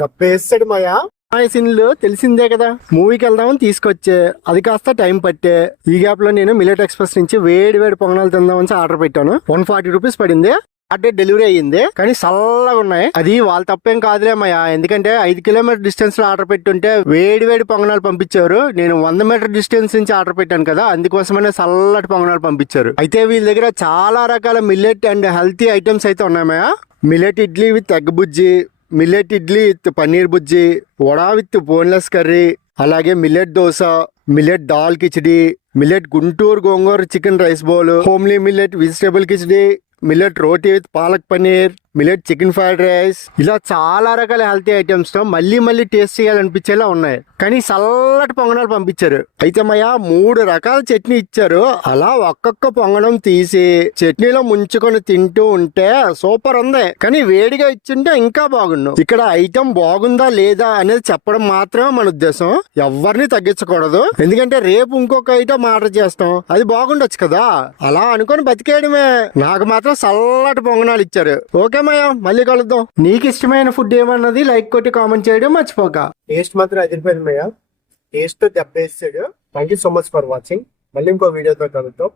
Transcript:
దప్పేస్తాడు మాయా. సీన్లు తెలిసిందే కదా, మూవీకి వెళ్దామని తీసుకొచ్చే అది కాస్త టైం పట్టే. ఈ గ్యాప్ లో నేను మిల్లెట్ ఎక్స్ప్రెస్ నుంచి వేడి వేడి పొంగనాలు తిందామని ఆర్డర్ పెట్టాను. 140 రూపీస్ పడింది. అడ్డే డెలివరీ అయ్యింది, కానీ చల్లగా ఉన్నాయి. అది వాళ్ళ తప్పేం కాదులే మాయా, ఎందుకంటే 5 కిలోమీటర్ డిస్టెన్స్ లో ఆర్డర్ పెట్టుంటే వేడి వేడి పొంగనాలు పంపించారు. నేను 100 మీటర్ డిస్టెన్స్ నుంచి ఆర్డర్ పెట్టాను కదా, అందుకోసమనే చల్లటి పొంగనాలు పంపించారు. అయితే వీళ్ళ దగ్గర చాలా రకాల మిల్లెట్ అండ్ హెల్తీ ఐటమ్స్ అయితే ఉన్నాయి మాయా. Millet idli with egg bhurji, millet idli with paneer bhurji, vada with boneless curry, అలాగే millet dosa, millet dal khichdi, millet Guntur gongura chicken rice bowl, homely millet vegetable khichdi, millet roti with palak paneer, millet chicken fried rice, ఇలా చాలా రకాల హెల్తీ ఐటమ్స్ తో మళ్ళీ మళ్ళీ టేస్ట్ చేయాలనిపించేలా ఉన్నాయి. కానీ చల్లటి పొంగనాలు పంపించారు. అయితే మయా 3 రకాల చట్నీ ఇచ్చారు. అలా ఒక్కొక్క పొంగనం తీసి చట్నీలో ముంచుకొని తింటూ ఉంటే సూపర్ ఉంది. కానీ వేడిగా ఇచ్చింటే ఇంకా బాగుండు. ఇక్కడ ఐటమ్ బాగుందా లేదా అనేది చెప్పడం మాత్రమే మన ఉద్దేశం, ఎవరిని తగ్గించకూడదు. ఎందుకంటే రేపు ఇంకొక ఐటమ్ ఆర్డర్ చేస్తాం, అది బాగుండొచ్చు కదా, అలా అనుకొని బతికేయడమే. నాకు మాత్రం చల్లటి పొంగనాలు ఇచ్చారు. ఓకే మయా, మళ్ళీ కలుద్దాం. నీకు ఇష్టమైన ఫుడ్ ఏమన్నది లైక్ కొట్టి కామెంట్ చేయడం మర్చిపోక. టేస్ట్ మాత్రం అదిరిపోయింది మయా, టేస్ట్ తో దెబ్బేస్తాడు. Thank you so much for watching. మళ్ళీ ఇంకో వీడియోతో కలుద్దాం.